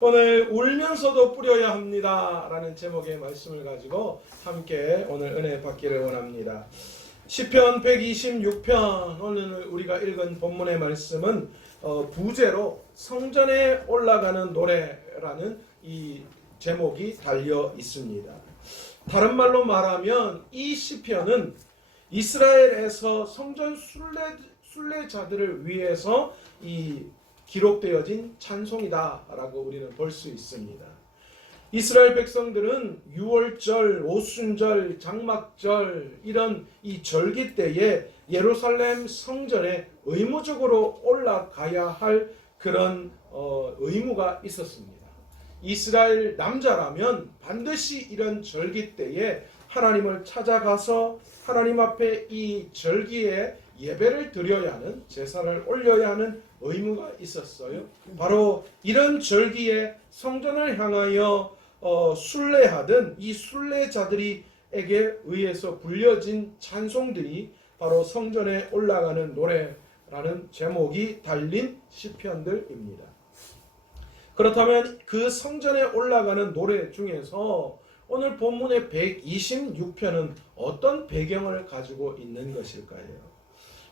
오늘 울면서도 뿌려야 합니다 라는 제목의 말씀을 가지고 함께 오늘 은혜 받기를 원합니다. 시편 126편 오늘 우리가 읽은 본문의 말씀은 부제로 성전에 올라가는 노래라는 이 제목이 달려 있습니다. 다른 말로 말하면 이 시편은 이스라엘에서 성전 순례자들을 위해서 이 기록되어진 찬송이다라고 우리는 볼 수 있습니다. 이스라엘 백성들은 유월절, 오순절, 장막절 이런 이 절기 때에 예루살렘 성전에 의무적으로 올라가야 할 그런 의무가 있었습니다. 이스라엘 남자라면 반드시 이런 절기 때에 하나님을 찾아가서 하나님 앞에 이 절기에 예배를 드려야 하는, 제사를 올려야 하는 의무가 있었어요. 바로 이런 절기에 성전을 향하여 순례하던 이 순례자들에게 의해서 불려진 찬송들이 바로 성전에 올라가는 노래라는 제목이 달린 시편들입니다. 그렇다면 그 성전에 올라가는 노래 중에서 오늘 본문의 126편은 어떤 배경을 가지고 있는 것일까요?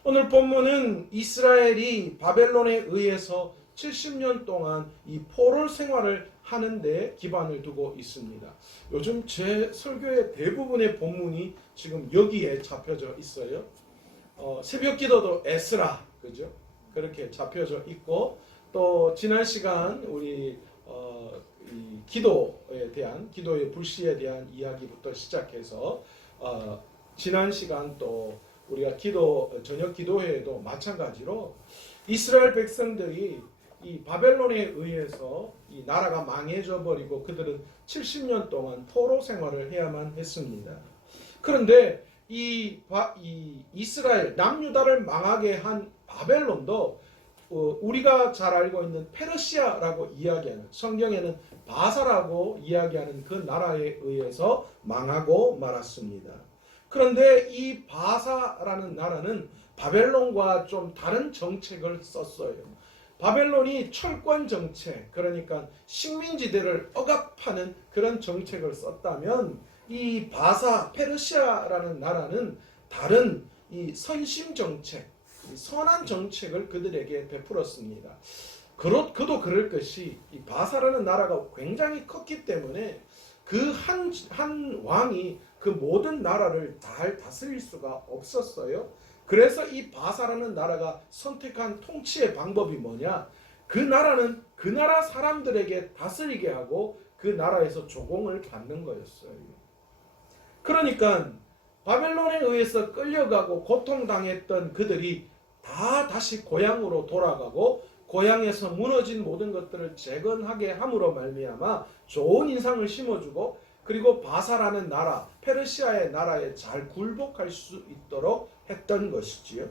오늘 본문은 이스라엘이 바벨론에 의해서 70년 동안 이 포로 생활을 하는데 기반을 두고 있습니다. 요즘 제 설교의 대부분의 본문이 지금 여기에 잡혀져 있어요. 새벽 기도도 에스라, 그죠? 그렇게 잡혀져 있고, 또 지난 시간 우리 이 기도에 대한, 기도의 불씨에 대한 이야기부터 시작해서 지난 시간 또 우리가 저녁 기도회에도 마찬가지로 이스라엘 백성들이 이 바벨론에 의해서 이 나라가 망해져 버리고 그들은 70년 동안 포로 생활을 해야만 했습니다. 그런데 이 이스라엘 남유다를 망하게 한 바벨론도 우리가 잘 알고 있는 페르시아라고 이야기하는, 성경에는 바사라고 이야기하는 그 나라에 의해서 망하고 말았습니다. 그런데 이 바사라는 나라는 바벨론과 좀 다른 정책을 썼어요. 바벨론이 철권 정책, 그러니까 식민지대를 억압하는 그런 정책을 썼다면 이 바사, 페르시아라는 나라는 다른 이 선심 정책, 선한 정책을 그들에게 베풀었습니다. 그도 그럴 것이 이 바사라는 나라가 굉장히 컸기 때문에 그 한 왕이 그 모든 나라를 잘 다스릴 수가 없었어요. 그래서 이 바사라는 나라가 선택한 통치의 방법이 뭐냐? 그 나라는 그 나라 사람들에게 다스리게 하고 그 나라에서 조공을 받는 거였어요. 그러니까 바벨론에 의해서 끌려가고 고통당했던 그들이 다 다시 고향으로 돌아가고 고향에서 무너진 모든 것들을 재건하게 함으로 말미암아 좋은 인상을 심어주고, 그리고 바사라는 나라, 페르시아의 나라에 잘 굴복할 수 있도록 했던 것이지요.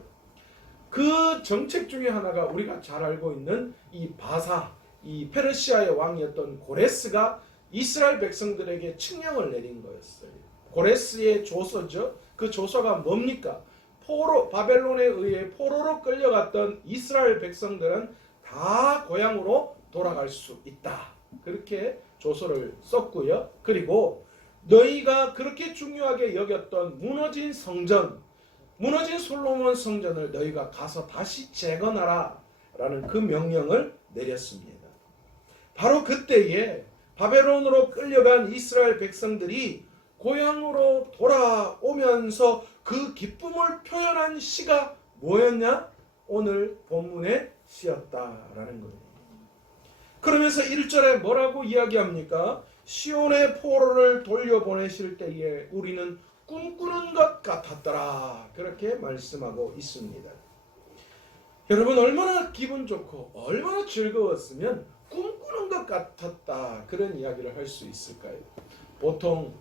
그 정책 중에 하나가 우리가 잘 알고 있는 이 바사, 이 페르시아의 왕이었던 고레스가 이스라엘 백성들에게 칙령을 내린 거였어요. 고레스의 조서죠. 그 조서가 뭡니까? 바벨론에 의해 포로로 끌려갔던 이스라엘 백성들은 다 고향으로 돌아갈 수 있다. 그렇게 조서를 썼고요. 그리고 너희가 그렇게 중요하게 여겼던 무너진 성전, 무너진 솔로몬 성전을 너희가 가서 다시 재건하라 라는 그 명령을 내렸습니다. 바로 그때에 바벨론으로 끌려간 이스라엘 백성들이 고향으로 돌아오면서 그 기쁨을 표현한 시가 뭐였냐? 오늘 본문의 시였다라는 거예요. 그러면서 1절에 뭐라고 이야기합니까? 시온의 포로를 돌려보내실 때에 우리는 꿈꾸는 것 같았더라. 그렇게 말씀하고 있습니다. 여러분, 얼마나 기분 좋고 얼마나 즐거웠으면 꿈꾸는 것 같았다, 그런 이야기를 할 수 있을까요? 보통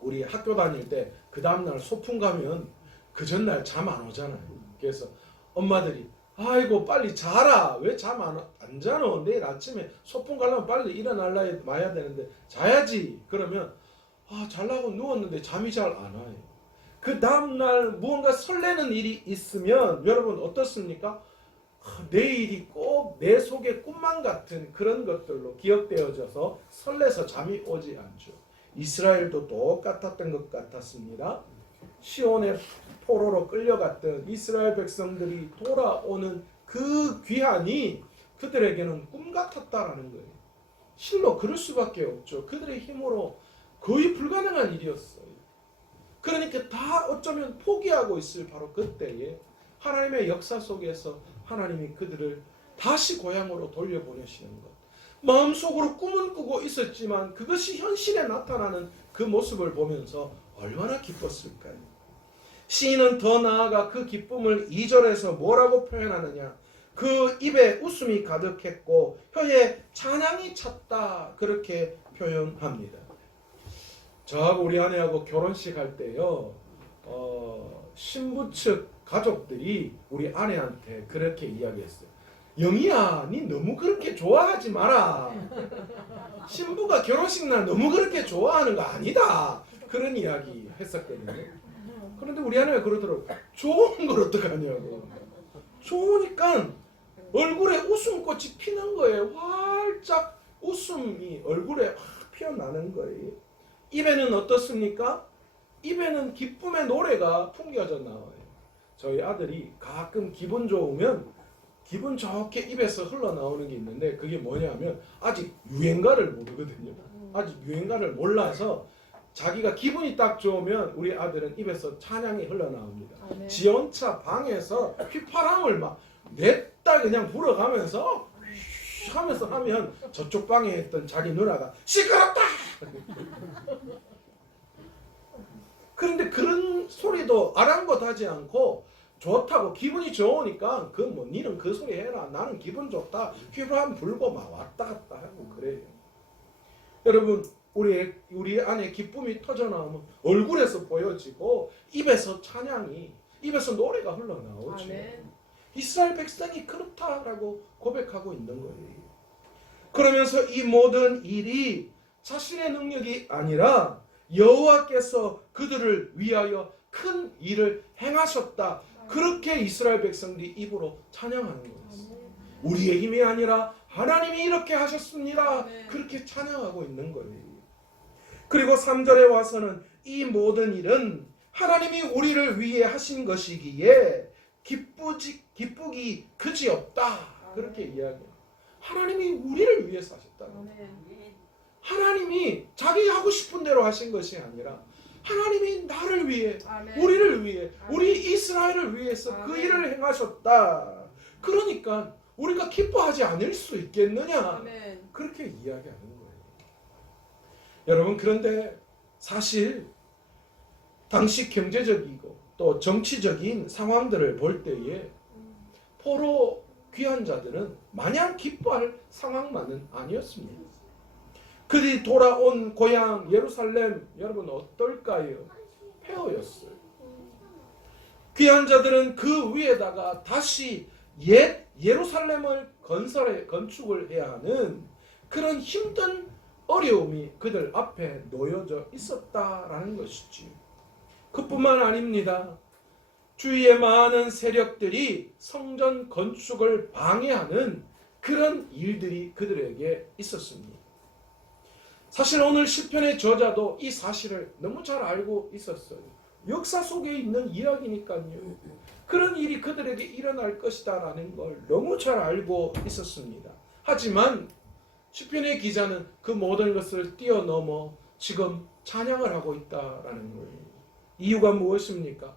우리 학교 다닐 때 그 다음날 소풍 가면 그 전날 잠 안 오잖아요. 그래서 엄마들이 아이고 빨리 자라, 왜 잠 안 자노, 내일 아침에 소풍 가려면 빨리 일어나야 되는데 자야지. 그러면 자려고 누웠는데 잠이 잘 안 와요. 그 다음날 무언가 설레는 일이 있으면 여러분 어떻습니까? 내일이 꼭 내 속의 꿈만 같은 그런 것들로 기억되어져서 설레서 잠이 오지 않죠. 이스라엘도 똑같았던 것 같았습니다. 시온의 포로로 끌려갔던 이스라엘 백성들이 돌아오는 그 귀환이 그들에게는 꿈 같았다라는 거예요. 실로 그럴 수밖에 없죠. 그들의 힘으로 거의 불가능한 일이었어요. 그러니까 다 어쩌면 포기하고 있을 바로 그때에 하나님의 역사 속에서 하나님이 그들을 다시 고향으로 돌려보내시는 것. 마음속으로 꿈은 꾸고 있었지만 그것이 현실에 나타나는 그 모습을 보면서 얼마나 기뻤을까요? 시인은 더 나아가 그 기쁨을 2절에서 뭐라고 표현하느냐? 그 입에 웃음이 가득했고 혀에 찬양이 찼다, 그렇게 표현합니다. 저하고 우리 아내하고 결혼식 할 때요, 신부 측 가족들이 우리 아내한테 그렇게 이야기했어요. 영희야, 니 너무 그렇게 좋아하지 마라. 신부가 결혼식 날 너무 그렇게 좋아하는 거 아니다. 그런 이야기 했었거든요. 그런데 우리 아내가 그러더라고. 좋은 걸 어떡하냐고. 좋으니까 얼굴에 웃음꽃이 피는 거예요. 활짝 웃음이 얼굴에 확 피어나는 거예요. 입에는 어떻습니까? 입에는 기쁨의 노래가 풍겨져 나와요. 저희 아들이 가끔 기분 좋으면 기분 좋게 입에서 흘러나오는 게 있는데 그게 뭐냐면 아직 유행가를 모르거든요. 아직 유행가를 몰라서 자기가 기분이 딱 좋으면 우리 아들은 입에서 찬양이 흘러나옵니다. 네. 지 혼자 방에서 휘파람을 막 냈다 그냥 불어가면서 하면서 하면 저쪽 방에 있던 자기 누나가 시끄럽다! 그런데 그런 소리도 아랑곳하지 않고 좋다고 기분이 좋으니까 그 뭐 니는 그 소리 해라, 나는 기분 좋다, 휘파람 불고 막 왔다 갔다 하고 그래요. 여러분, 우리 안에 기쁨이 터져 나오면 얼굴에서 보여지고 입에서 찬양이, 입에서 노래가 흘러나오죠. 아멘. 이스라엘 백성이 그렇다라고 고백하고 있는 거예요. 그러면서 이 모든 일이 자신의 능력이 아니라 여호와께서 그들을 위하여 큰 일을 행하셨다. 그렇게 이스라엘 백성들이 입으로 찬양하는 거였어요. 우리의 힘이 아니라 하나님이 이렇게 하셨습니다. 그렇게 찬양하고 있는 거예요. 그리고 3절에 와서는 이 모든 일은 하나님이 우리를 위해 하신 것이기에 기쁘기 그지없다. 그렇게 이야기해요. 하나님이 우리를 위해서 하셨다. 하나님이 자기 하고 싶은 대로 하신 것이 아니라 하나님이 나를 위해, 아멘. 우리를 위해, 아멘. 우리 이스라엘을 위해서 그 아멘. 일을 행하셨다. 그러니까 우리가 기뻐하지 않을 수 있겠느냐? 아멘. 그렇게 이야기하는 거예요. 여러분, 그런데 사실 당시 경제적이고 또 정치적인 상황들을 볼 때에 포로 귀한 자들은 마냥 기뻐할 상황만은 아니었습니다. 그들이 돌아온 고향 예루살렘, 여러분 어떨까요? 폐허였어요. 귀한 자들은 그 위에다가 다시 옛 예루살렘을 건축을 해야 하는 그런 힘든 어려움이 그들 앞에 놓여져 있었다라는 것이지. 그뿐만 아닙니다. 주위의 많은 세력들이 성전 건축을 방해하는 그런 일들이 그들에게 있었습니다. 사실 오늘 시편의 저자도 이 사실을 너무 잘 알고 있었어요. 역사 속에 있는 이야기니까요. 그런 일이 그들에게 일어날 것이다라는 걸 너무 잘 알고 있었습니다. 하지만 시편의 기자는 그 모든 것을 뛰어넘어 지금 찬양을 하고 있다라는 거예요. 이유가 무엇입니까?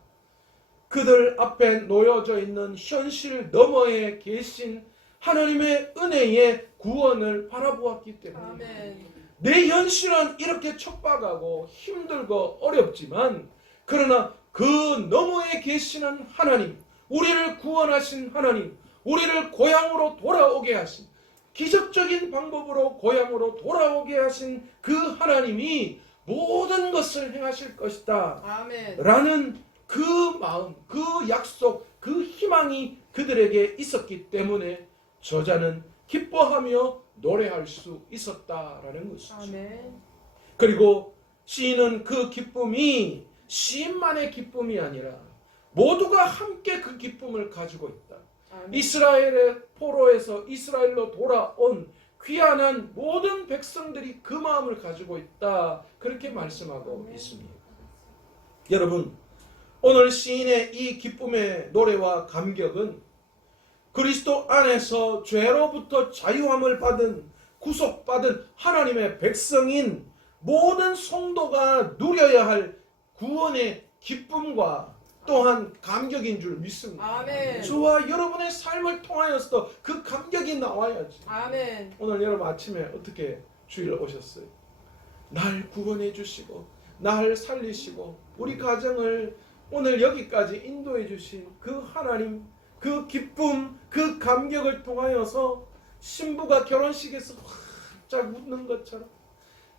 그들 앞에 놓여져 있는 현실 너머에 계신 하나님의 은혜의 구원을 바라보았기 때문입니다. 아멘. 내 현실은 이렇게 척박하고 힘들고 어렵지만 그러나 그 너머에 계시는 하나님, 우리를 구원하신 하나님, 우리를 고향으로 돌아오게 하신, 기적적인 방법으로 고향으로 돌아오게 하신 그 하나님이 모든 것을 행하실 것이다 아멘. 라는 그 마음, 그 약속, 그 희망이 그들에게 있었기 때문에 저자는 기뻐하며 노래할 수 있었다라는 것이죠. 아멘. 그리고 시인은 그 기쁨이 시인만의 기쁨이 아니라 모두가 함께 그 기쁨을 가지고 있다. 아멘. 이스라엘의 포로에서 이스라엘로 돌아온 귀환한 모든 백성들이 그 마음을 가지고 있다. 그렇게 말씀하고 있습니다. 여러분, 오늘 시인의 이 기쁨의 노래와 감격은 그리스도 안에서 죄로부터 자유함을 받은 구속받은 하나님의 백성인 모든 성도가 누려야 할 구원의 기쁨과 또한 감격인 줄 믿습니다. 아멘. 저와 여러분의 삶을 통하여서도 그 감격이 나와야지. 아멘. 오늘 여러분 아침에 어떻게 주일 오셨어요? 날 구원해 주시고 날 살리시고 우리 가정을 오늘 여기까지 인도해 주신 그 하나님, 그 기쁨, 그 감격을 통하여서 신부가 결혼식에서 활짝 웃는 것처럼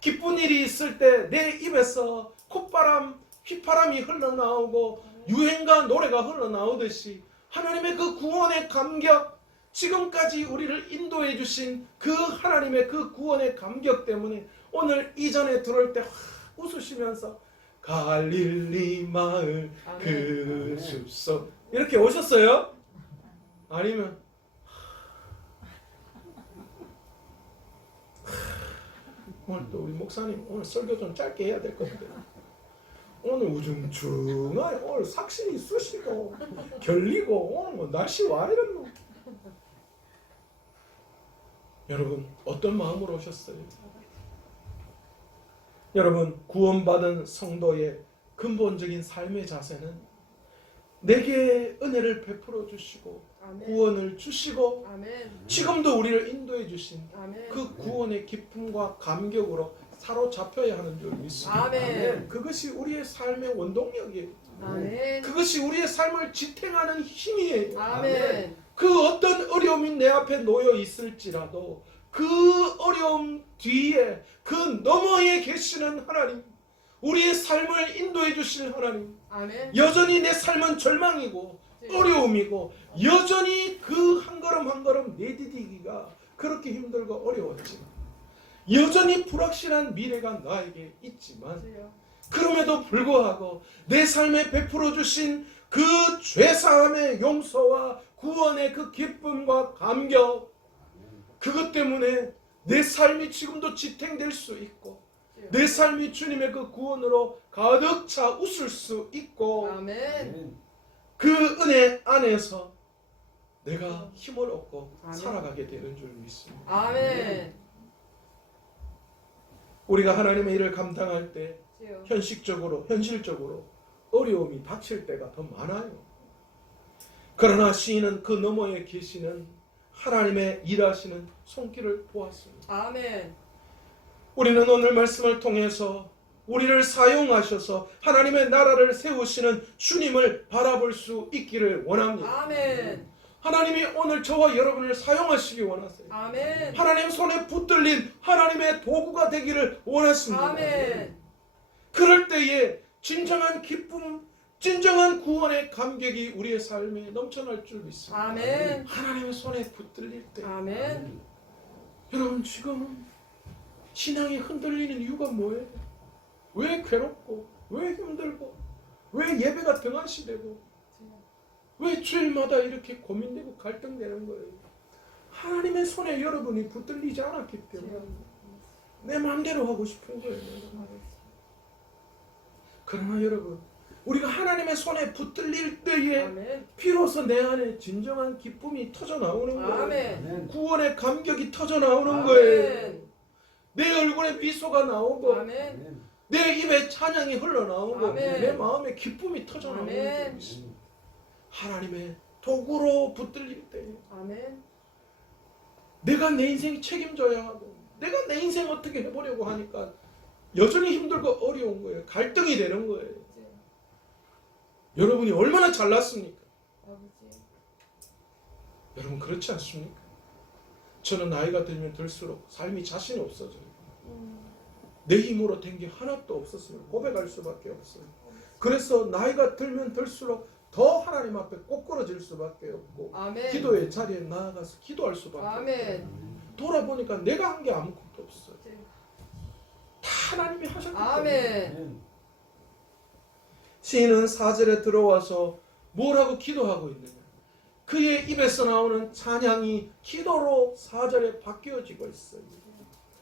기쁜 일이 있을 때 내 입에서 콧바람, 휘파람이 흘러나오고 유행가 노래가 흘러나오듯이 하나님의 그 구원의 감격, 지금까지 우리를 인도해 주신 그 하나님의 그 구원의 감격 때문에 오늘 이전에 들어올 때 웃으시면서 갈릴리 마을 그 숲속 이렇게 오셨어요? 아니면 오늘 또 우리 목사님 오늘 설교 좀 짧게 해야 될 것 같아요. 오늘 우중충하게 오늘 삭신이 쑤시고 결리고 오늘 뭐 날씨 와 이랬노? 여러분 어떤 마음으로 오셨어요? 여러분 구원받은 성도의 근본적인 삶의 자세는 내게 은혜를 베풀어 주시고 아멘. 구원을 주시고 아멘. 지금도 우리를 인도해 주신 아멘. 그 구원의 기쁨과 감격으로 사로잡혀야 하는 줄 믿습니다. 아멘. 그것이 우리의 삶의 원동력이에요. 아멘. 그것이 우리의 삶을 지탱하는 힘이에요. 아멘. 그 어떤 어려움이 내 앞에 놓여 있을지라도 그 어려움 뒤에 그 너머에 계시는 하나님, 우리의 삶을 인도해 주실 하나님, 아멘. 여전히 내 삶은 절망이고 어려움이고 여전히 그 한 걸음 한 걸음 내디디기가 그렇게 힘들고 어려웠지만 여전히 불확실한 미래가 나에게 있지만 그럼에도 불구하고 내 삶에 베풀어 주신 그 죄사함의 용서와 구원의 그 기쁨과 감격, 그것 때문에 내 삶이 지금도 지탱될 수 있고 내 삶이 주님의 그 구원으로 가득 차 웃을 수 있고 아멘. 그 은혜 안에서 내가 힘을 얻고 아멘. 살아가게 되는 줄 믿습니다. 아멘. 우리가 하나님의 일을 감당할 때 주여. 현실적으로 어려움이 닥칠 때가 더 많아요. 그러나 시인은 그 너머에 계시는 하나님의 일하시는 손길을 보았습니다. 아멘. 우리는 오늘 말씀을 통해서 우리를 사용하셔서 하나님의 나라를 세우시는 주님을 바라볼 수 있기를 원합니다. 아멘. 하나님이 오늘 저와 여러분을 사용하시기 원하세요. 아멘. 하나님 손에 붙들린 하나님의 도구가 되기를 원하십니다. 아멘. 그럴 때에 진정한 기쁨, 진정한 구원의 감격이 우리의 삶에 넘쳐날 줄 믿습니다. 아멘. 하나님의 손에 붙들릴 때 아멘. 여러분 지금은 신앙이 흔들리는 이유가 뭐예요? 왜 괴롭고 왜 힘들고 왜 예배가 등한시되고 왜 주일마다 이렇게 고민되고 갈등되는 거예요? 하나님의 손에 여러분이 붙들리지 않았기 때문에 내 마음대로 하고 싶은 거예요. 그러나 여러분 우리가 하나님의 손에 붙들릴 때에 아멘. 비로소 내 안에 진정한 기쁨이 터져 나오는 거예요. 아멘. 구원의 감격이 터져 나오는 아멘. 거예요. 내 얼굴에 미소가 나오고 아멘. 내 입에 찬양이 흘러나오고 아멘. 내 마음에 기쁨이 터져 나오는 아멘. 줄 믿습니다. 하나님의 도구로 붙들릴 때 아멘. 내가 내 인생 책임져야 하고 내가 내 인생 어떻게 해보려고 하니까 여전히 힘들고 어려운 거예요. 갈등이 되는 거예요. 여러분이 얼마나 잘났습니까? 아버지. 여러분 그렇지 않습니까? 저는 나이가 들면 들수록 삶이 자신이 없어져요. 내 힘으로 된 게 하나도 없었으면 고백할 수밖에 없어요. 그래서 나이가 들면 들수록 더 하나님 앞에 꼬꾸러질 수밖에 없고 아멘. 기도의 자리에 나아가서 기도할 수밖에 아멘. 없어요. 돌아보니까 내가 한 게 아무것도 없어요. 다 하나님이 하셨기 때문에. 아멘. 시인은 4절에 들어와서 뭐라고 기도하고 있느냐? 그의 입에서 나오는 찬양이 기도로 4절에 바뀌어지고 있어요.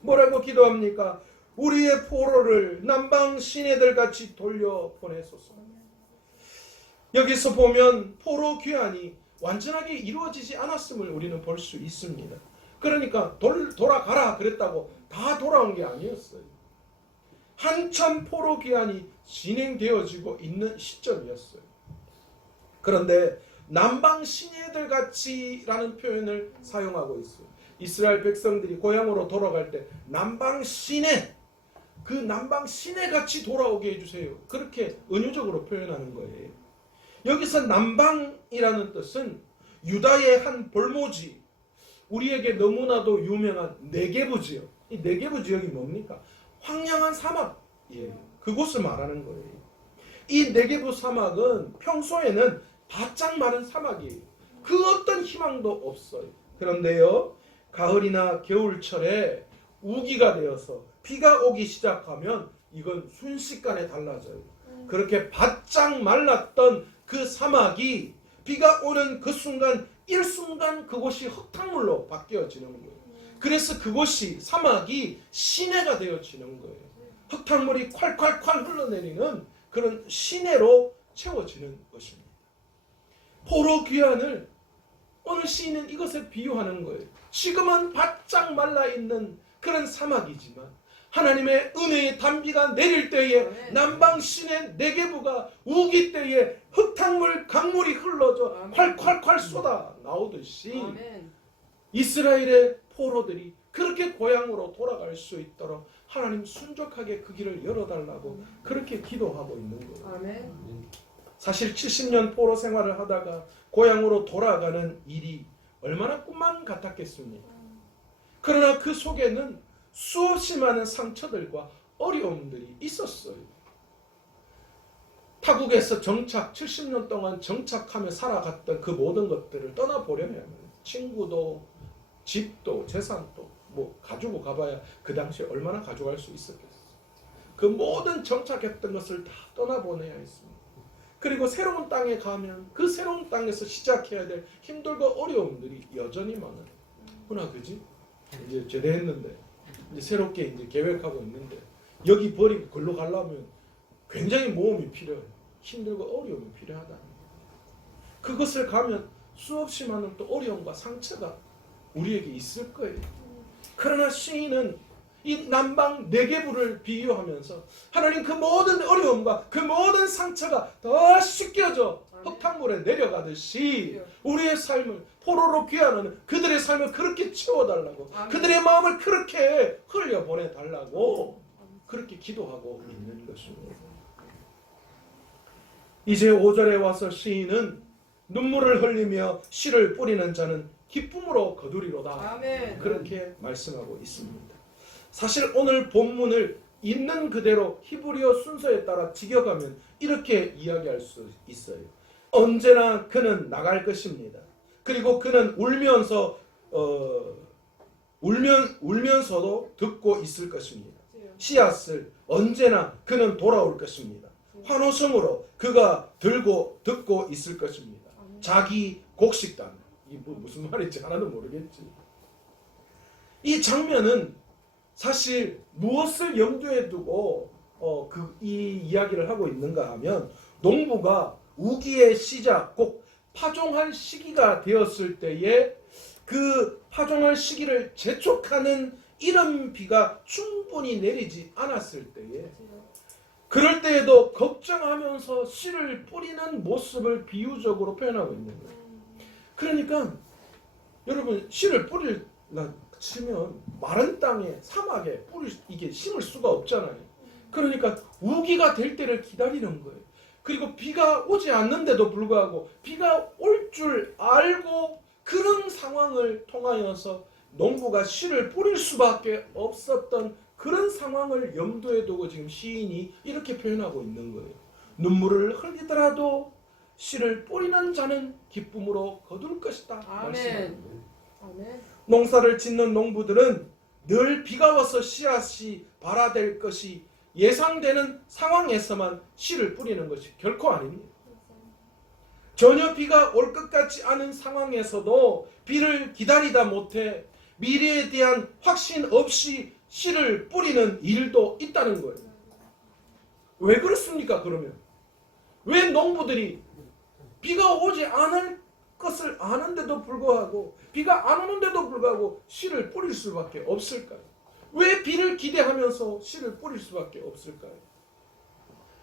뭐라고 기도합니까? 우리의 포로를 남방 시내들 같이 돌려보내소서. 여기서 보면 포로 귀환이 완전하게 이루어지지 않았음을 우리는 볼 수 있습니다. 그러니까 돌아가라 그랬다고 다 돌아온 게 아니었어요. 한참 포로 귀환이 진행되어지고 있는 시점이었어요. 그런데 남방 시내들 같이라는 표현을 사용하고 있어요. 이스라엘 백성들이 고향으로 돌아갈 때 남방 시내, 그 남방 시내 같이 돌아오게 해주세요. 그렇게 은유적으로 표현하는 거예요. 여기서 남방이라는 뜻은 유다의 한 볼모지, 우리에게 너무나도 유명한 네게부 지역. 이 네게부 지역이 뭡니까? 황량한 사막이에요. 그곳을 말하는 거예요. 이 네게부 사막은 평소에는 바짝 마른 사막이에요. 그 어떤 희망도 없어요. 그런데요, 가을이나 겨울철에 우기가 되어서 비가 오기 시작하면 이건 순식간에 달라져요. 그렇게 바짝 말랐던 그 사막이 비가 오는 그 순간 일순간 그곳이 흙탕물로 바뀌어지는 거예요. 그래서 그곳이 사막이 시내가 되어지는 거예요. 흙탕물이 콸콸콸 흘러내리는 그런 시내로 채워지는 것입니다. 포로 귀환을 오늘 시인은 이것에 비유하는 거예요. 지금은 바짝 말라있는 그런 사막이지만 하나님의 은혜의 단비가 내릴 때에 남방 시내 네게부가 우기 때에 흙탕물 강물이 흘러져 콸콸콸 쏟아 나오듯이 이스라엘의 포로들이 그렇게 고향으로 돌아갈 수 있도록 하나님 순적하게 그 길을 열어달라고 그렇게 기도하고 있는 거예요. 사실 70년 포로 생활을 하다가 고향으로 돌아가는 일이 얼마나 꿈만 같았겠습니까? 그러나 그 속에는 수없이 많은 상처들과 어려움들이 있었어요. 타국에서 70년 동안 정착하며 살아갔던 그 모든 것들을 떠나보려면 친구도 집도 재산도 뭐 가지고 가봐야 그 당시에 얼마나 가져갈 수 있었겠어요. 그 모든 정착했던 것을 다 떠나보내야 했습니다. 그리고 새로운 땅에 가면 그 새로운 땅에서 시작해야 될 힘들고 어려움들이 여전히 많아요. 훈아, 그지? 이제 제대했는데 이제 새롭게 이제 계획하고 있는데 여기 버리고 글로 가려면 굉장히 모험이 필요해요. 힘들고 어려움이 필요하다. 그것을 가면 수없이 많은 또 어려움과 상처가 우리에게 있을 거예요. 그러나 시인은 이 남방 네게부를 비유하면서 하나님 그 모든 어려움과 그 모든 상처가 더 씻겨져 흙탕물에 내려가듯이 우리의 삶을 포로로 귀환하는 그들의 삶을 그렇게 채워달라고 그들의 마음을 그렇게 흘려보내달라고 그렇게 기도하고 있는 것입니다. 이제 5절에 와서 시인은 눈물을 흘리며 씨를 뿌리는 자는 기쁨으로 거두리로다. 아멘. 그렇게 말씀하고 있습니다. 사실 오늘 본문을 있는 그대로 히브리어 순서에 따라 직역하면 이렇게 이야기할 수 있어요. 언제나 그는 나갈 것입니다. 그리고 그는 울면서도 듣고 있을 것입니다. 씨앗을 언제나 그는 돌아올 것입니다. 환호성으로 그가 듣고 있을 것입니다. 자기 곡식단. 이게 무슨 말인지 하나도 모르겠지. 이 장면은 사실 무엇을 염두에 두고 이 이야기를 하고 있는가 하면 농부가 우기의 시작, 곧 파종할 시기가 되었을 때에 그 파종할 시기를 재촉하는 이런 비가 충분히 내리지 않았을 때에 그럴 때에도 걱정하면서 씨를 뿌리는 모습을 비유적으로 표현하고 있는 거예요. 그러니까 여러분 씨를 뿌릴라 치면 마른 땅에 사막에 이게 심을 수가 없잖아요. 그러니까 우기가 될 때를 기다리는 거예요. 그리고 비가 오지 않는데도 불구하고 비가 올 줄 알고 그런 상황을 통하여서 농부가 씨를 뿌릴 수밖에 없었던 그런 상황을 염두에 두고 지금 시인이 이렇게 표현하고 있는 거예요. 눈물을 흘리더라도 씨를 뿌리는 자는 기쁨으로 거둘 것이다. 아멘. 아멘. 농사를 짓는 농부들은 늘 비가 와서 씨앗이 발아될 것이 예상되는 상황에서만 씨를 뿌리는 것이 결코 아닙니다. 전혀 비가 올 것 같지 않은 상황에서도 비를 기다리다 못해 미래에 대한 확신 없이 씨를 뿌리는 일도 있다는 거예요. 왜 그렇습니까? 그러면 왜 농부들이 비가 오지 않을 것을 아는데도 불구하고 비가 안 오는데도 불구하고 씨를 뿌릴 수밖에 없을까요? 왜 비를 기대하면서 씨를 뿌릴 수밖에 없을까요?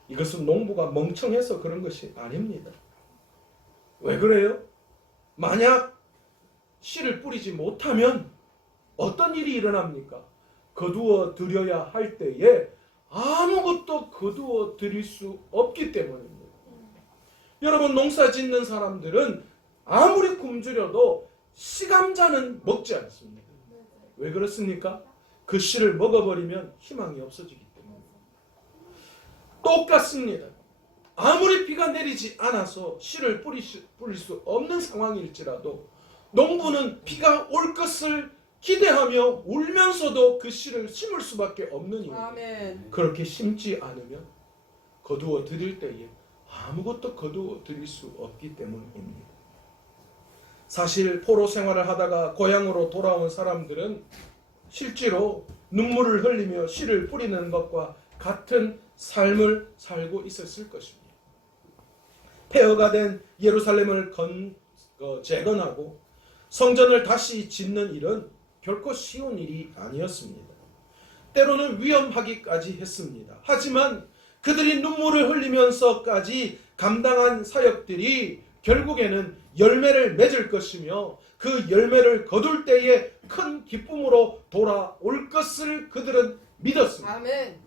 이것은 농부가 멍청해서 그런 것이 아닙니다. 왜 그래요? 만약 씨를 뿌리지 못하면 어떤 일이 일어납니까? 거두어 드려야 할 때에 아무것도 거두어 드릴 수 없기 때문입니다. 여러분, 농사 짓는 사람들은 아무리 굶주려도 씨감자는 먹지 않습니다. 왜 그렇습니까? 그 씨를 먹어버리면 희망이 없어지기 때문에. 똑같습니다. 아무리 비가 내리지 않아서 씨를 뿌릴 수 없는 상황일지라도 농부는 비가 올 것을 기대하며 울면서도 그 씨를 심을 수밖에 없는 이유입니다. 아멘. 그렇게 심지 않으면 거두어 드릴 때에 아무것도 거두어 드릴 수 없기 때문입니다. 사실 포로 생활을 하다가 고향으로 돌아온 사람들은 실제로 눈물을 흘리며 씨를 뿌리는 것과 같은 삶을 살고 있었을 것입니다. 폐허가 된 예루살렘을 재건하고 성전을 다시 짓는 일은 결코 쉬운 일이 아니었습니다. 때로는 위험하기까지 했습니다. 하지만 그들이 눈물을 흘리면서까지 감당한 사역들이 결국에는 열매를 맺을 것이며 그 열매를 거둘 때에 큰 기쁨으로 돌아올 것을 그들은 믿었습니다. 아멘.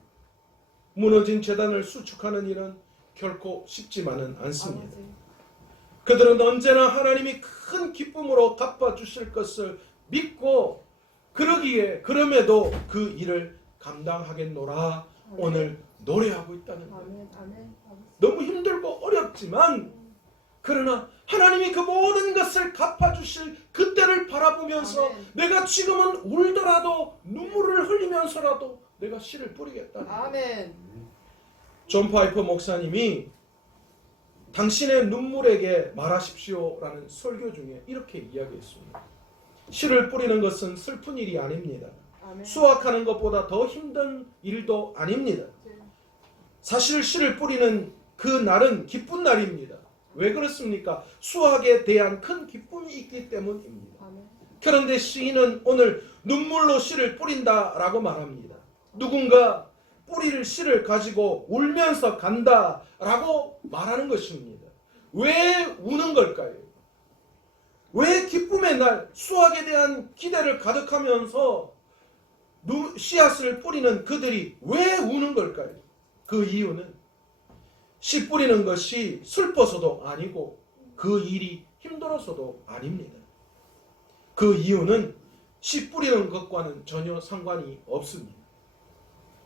무너진 제단을 수축하는 일은 결코 쉽지만은 않습니다. 아버지. 그들은 언제나 하나님이 큰 기쁨으로 갚아주실 것을 믿고 그럼에도 그 일을 감당하겠노라 오늘 노래하고 있다는 거예요. 아멘. 아멘. 너무 힘들고 어렵지만 그러나 하나님이 그 모든 것을 갚아주실 그때를 바라보면서 아멘. 내가 지금은 울더라도 눈물을 흘리면서라도 내가 씨를 뿌리겠다. 아멘. 존 파이퍼 목사님이 당신의 눈물에게 말하십시오라는 설교 중에 이렇게 이야기했습니다. 씨를 뿌리는 것은 슬픈 일이 아닙니다. 아멘. 수확하는 것보다 더 힘든 일도 아닙니다. 사실 씨를 뿌리는 그 날은 기쁜 날입니다. 왜 그렇습니까? 수확에 대한 큰 기쁨이 있기 때문입니다. 아멘. 그런데 시인은 오늘 눈물로 씨를 뿌린다라고 말합니다. 누군가 뿌릴 씨를 가지고 울면서 간다라고 말하는 것입니다. 왜 우는 걸까요? 왜 기쁨의 날 수확에 대한 기대를 가득하면서 씨앗을 뿌리는 그들이 왜 우는 걸까요? 그 이유는 씨 뿌리는 것이 슬퍼서도 아니고 그 일이 힘들어서도 아닙니다. 그 이유는 씨 뿌리는 것과는 전혀 상관이 없습니다.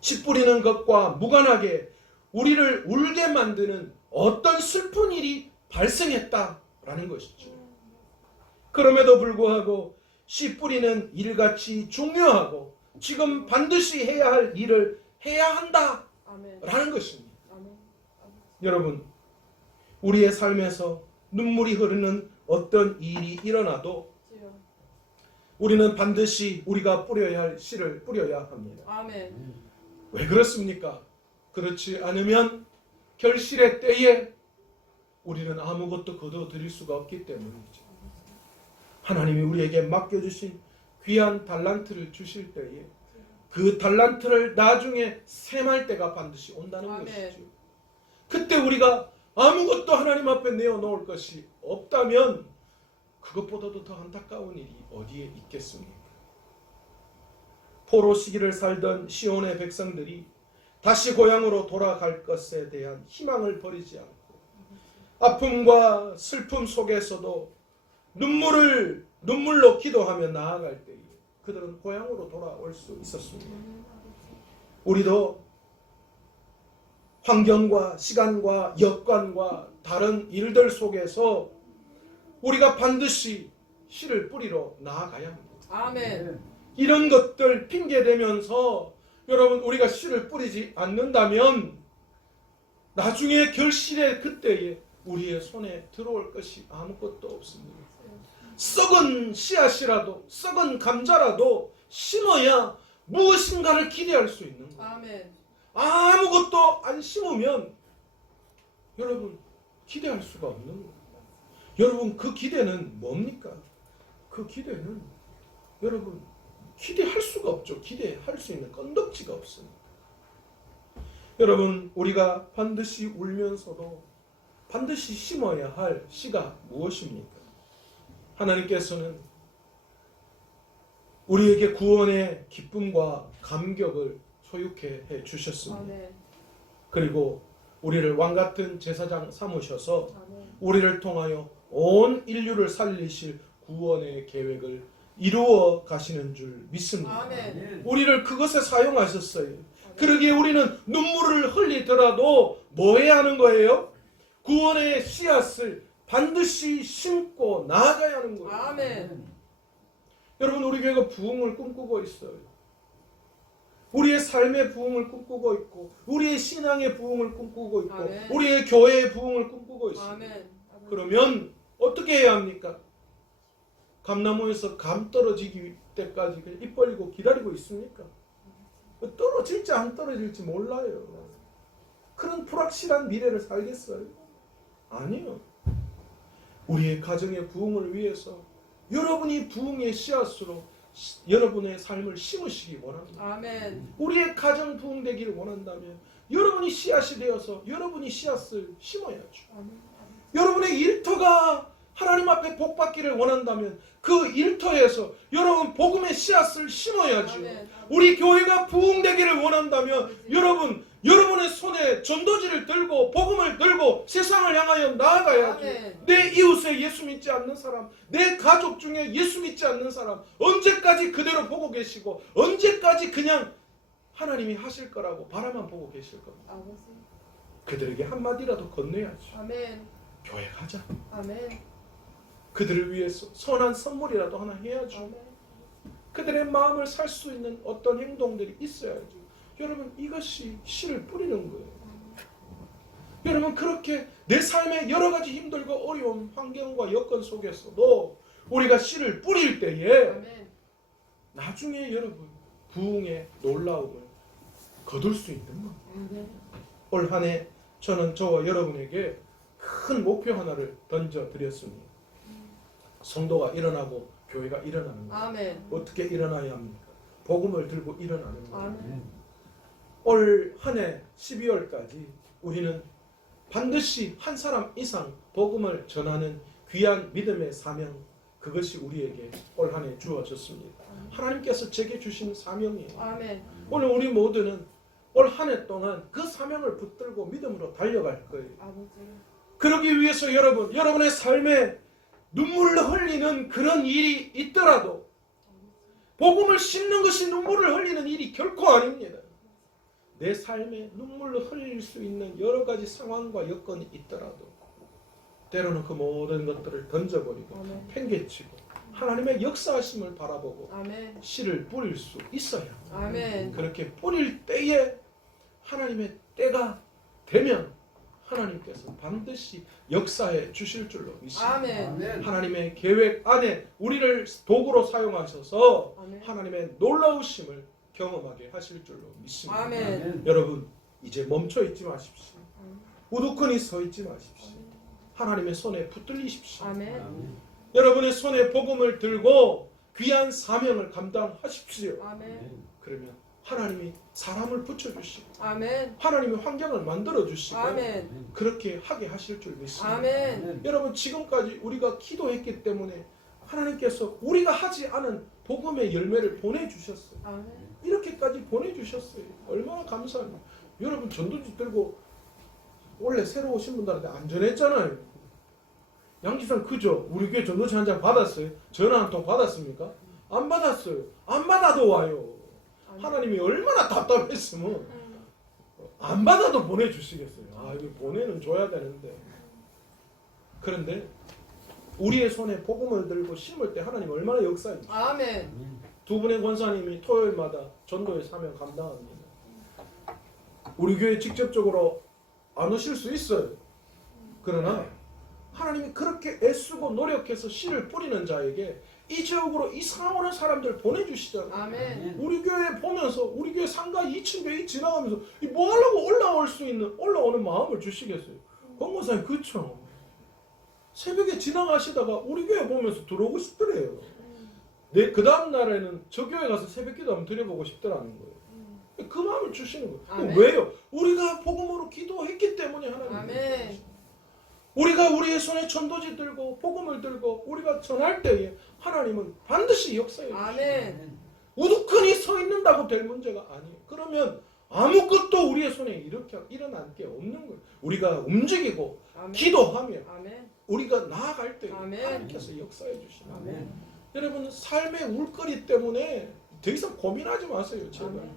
씨 뿌리는 것과 무관하게 우리를 울게 만드는 어떤 슬픈 일이 발생했다라는 것이죠. 그럼에도 불구하고 씨 뿌리는 일같이 중요하고 지금 반드시 해야 할 일을 해야 한다라는 아멘. 것입니다. 아멘. 여러분, 우리의 삶에서 눈물이 흐르는 어떤 일이 일어나도 주여. 우리는 반드시 우리가 뿌려야 할 씨를 뿌려야 합니다. 아멘. 왜 그렇습니까? 그렇지 않으면 결실의 때에 우리는 아무것도 거둬들일 수가 없기 때문이죠. 하나님이 우리에게 맡겨주신 귀한 달란트를 주실 때에 그 달란트를 나중에 셈할 때가 반드시 온다는 아멘. 것이죠. 그때 우리가 아무것도 하나님 앞에 내어놓을 것이 없다면 그것보다도 더 안타까운 일이 어디에 있겠습니까? 포로 시기를 살던 시온의 백성들이 다시 고향으로 돌아갈 것에 대한 희망을 버리지 않고 아픔과 슬픔 속에서도 눈물로 기도하며 나아갈 때에 그들은 고향으로 돌아올 수 있었습니다. 우리도 환경과 시간과 여건과 다른 일들 속에서 우리가 반드시 씨를 뿌리러 나아가야 합니다. 아멘. 이런 것들 핑계대면서 여러분 우리가 씨를 뿌리지 않는다면 나중에 결실의 그때에 우리의 손에 들어올 것이 아무것도 없습니다. 썩은 씨앗이라도 썩은 감자라도 심어야 무엇인가를 기대할 수 있는 거예요. 아멘. 아무것도 안 심으면 여러분 기대할 수가 없는 거예요. 여러분 그 기대는 뭡니까? 그 기대는 여러분 기대할 수가 없죠. 기대할 수 있는 건덕지가 없습니다. 여러분 우리가 반드시 울면서도 반드시 심어야 할 씨가 무엇입니까? 하나님께서는 우리에게 구원의 기쁨과 감격을 소유케 해 주셨습니다. 아멘. 그리고 우리를 왕같은 제사장 삼으셔서 아멘. 우리를 통하여 온 인류를 살리실 구원의 계획을 이루어 가시는 줄 믿습니다. 아멘. 우리를 그것에 사용하셨어요. 그러기에 우리는 눈물을 흘리더라도 뭐 해야 하는 거예요? 구원의 씨앗을 반드시 심고 나아가야 하는 거예요. 아멘. 여러분 우리 교회가 부흥을 꿈꾸고 있어요. 우리의 삶의 부흥을 꿈꾸고 있고 우리의 신앙의 부흥을 꿈꾸고 있고 아멘. 우리의 교회의 부흥을 꿈꾸고 있어요. 아멘. 그러면 어떻게 해야 합니까? 감나무에서 감 떨어지기 때까지 그냥 입 벌리고 기다리고 있습니까? 떨어질지 안 떨어질지 몰라요. 그런 불확실한 미래를 살겠어요? 아니요. 우리의 가정의 부흥을 위해서 여러분이 부흥의 씨앗으로 여러분의 삶을 심으시기 원합니다. 아멘. 우리의 가정 부흥되기를 원한다면 여러분이 씨앗이 되어서 여러분이 씨앗을 심어야죠. 아멘. 여러분의 일터가 하나님 앞에 복받기를 원한다면 그 일터에서 여러분 복음의 씨앗을 심어야죠. 아멘. 우리 교회가 부흥되기를 원한다면 여러분의 손에 전도지를 들고 복음을 들고 세상을 향하여 나아가야죠. 아멘. 내 이웃에 예수 믿지 않는 사람, 내 가족 중에 예수 믿지 않는 사람 언제까지 그대로 보고 계시고 언제까지 그냥 하나님이 하실 거라고 바라만 보고 계실 겁니다. 아버지. 그들에게 한마디라도 건네야죠. 아멘. 교회 가자. 아멘. 그들을 위해서 선한 선물이라도 하나 해야죠. 아멘. 그들의 마음을 살 수 있는 어떤 행동들이 있어야죠. 여러분 이것이 씨를 뿌리는 거예요. 여러분 그렇게 내 삶에 여러 가지 힘들고 어려운 환경과 여건 속에서도 우리가 씨를 뿌릴 때에 아멘. 나중에 여러분 부흥의 놀라움을 거둘 수 있는 거예요. 아멘. 올 한 해 저는 저와 여러분에게 큰 목표 하나를 던져드렸습니다. 성도가 일어나고 교회가 일어나는 거예요. 아멘. 어떻게 일어나야 합니까? 복음을 들고 일어나는 거예요. 아멘. 올 한 해 12월까지 우리는 반드시 한 사람 이상 복음을 전하는 귀한 믿음의 사명, 그것이 우리에게 올 한 해 주어졌습니다. 하나님께서 제게 주신 사명이에요. 아멘. 오늘 우리 모두는 올 한 해 동안 그 사명을 붙들고 믿음으로 달려갈 거예요. 아버지. 그러기 위해서 여러분의 삶에 눈물을 흘리는 그런 일이 있더라도 복음을 심는 것이 눈물을 흘리는 일이 결코 아닙니다. 내 삶에 눈물을 흘릴 수 있는 여러 가지 상황과 여건이 있더라도 때로는 그 모든 것들을 던져버리고 아멘. 팽개치고 하나님의 역사하심을 바라보고 아멘. 씨를 뿌릴 수 있어야 합니다. 아멘. 그렇게 뿌릴 때에 하나님의 때가 되면 하나님께서 반드시 역사해 주실 줄로 믿습니다. 아멘. 하나님의 계획 안에 우리를 도구로 사용하셔서 아멘. 하나님의 놀라우심을 경험하게 하실 줄로 믿습니다. 아멘. 여러분 이제 멈춰 있지 마십시오. 아멘. 우두커니 서 있지 마십시오. 하나님의 손에 붙들리십시오. 아멘. 여러분의 손에 복음을 들고 귀한 사명을 감당하십시오. 아멘. 그러면 하나님이 사람을 붙여주시고 아멘. 하나님이 환경을 만들어주시고 아멘. 그렇게 하게 하실 줄 믿습니다. 아멘. 여러분 지금까지 우리가 기도했기 때문에 하나님께서 우리가 하지 않은 복음의 열매를 보내주셨어요. 아멘. 이렇게까지 보내주셨어요. 얼마나 감사합니다. 여러분 전도지 들고 원래 새로 오신 분들한테 안 전했잖아요. 양지상 그죠? 우리 교회 전도지 한 장 받았어요? 전화 한 통 받았습니까? 안 받았어요. 안 받아도 와요. 하나님이 얼마나 답답했으면 안 받아도 보내주시겠어요. 아 이거 보내는 줘야 되는데. 그런데 우리의 손에 복음을 들고 심을 때 하나님 얼마나 역사입니까? 아멘. 두 분의 권사님이 토요일마다 전도의 사명 감당합니다. 우리 교회 직접적으로 안 오실 수 있어요. 그러나 하나님이 그렇게 애쓰고 노력해서 씨를 뿌리는 자에게 이 지역으로 이사 오는 사람들 보내주시잖아요. 아멘. 우리 교회 보면서 우리 교회 상가 2층 교회 지나가면서 뭐 하려고 올라오는 마음을 주시겠어요. 권고사님 그렇죠. 새벽에 지나가시다가 우리 교회 보면서 들어오고 싶더래요. 그 다음 날에는 저 교회 가서 새벽기도 한번 드려보고 싶더라는 거예요. 그 마음을 주시는 거예요. 아멘. 왜요? 우리가 복음으로 기도했기 때문에 하나님. 아멘. 우리가 우리의 손에 전도지 들고 복음을 들고 우리가 전할 때에 하나님은 반드시 역사해 주시고 아멘. 우두커니 서 있는다고 될 문제가 아니에요. 그러면 아무것도 우리의 손에 이렇게 일어날 게 없는 거예요. 우리가 움직이고 아멘. 기도하며 아멘. 우리가 나아갈 때 아멘. 하나님께서 역사해 주시는 거예요. 아멘. 여러분 삶의 울거리 때문에 더 이상 고민하지 마세요. 제발. 아멘.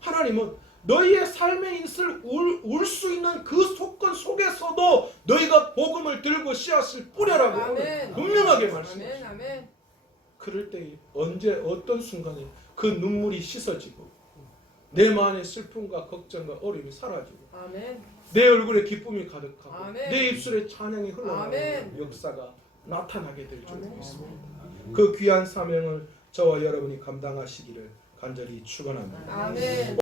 하나님은 너희의 삶의 인을 울 수 있는 그 속건 속에서도 너희가 복음을 들고 씨앗을 뿌려라고 아멘. 분명하게 아멘. 말씀하십니다. 아멘. 그럴 때 언제 어떤 순간에 그 눈물이 씻어지고 내 마음의 슬픔과 걱정과 어려움이 사라지고 아멘. 내 얼굴에 기쁨이 가득하고 아멘. 내 입술에 찬양이 흘러나오는 아멘. 역사가 나타나게 될 줄 아멘. 믿습니다. 그 귀한 사명을 저와 여러분이 감당하시기를 간절히 축원합니다. 아멘.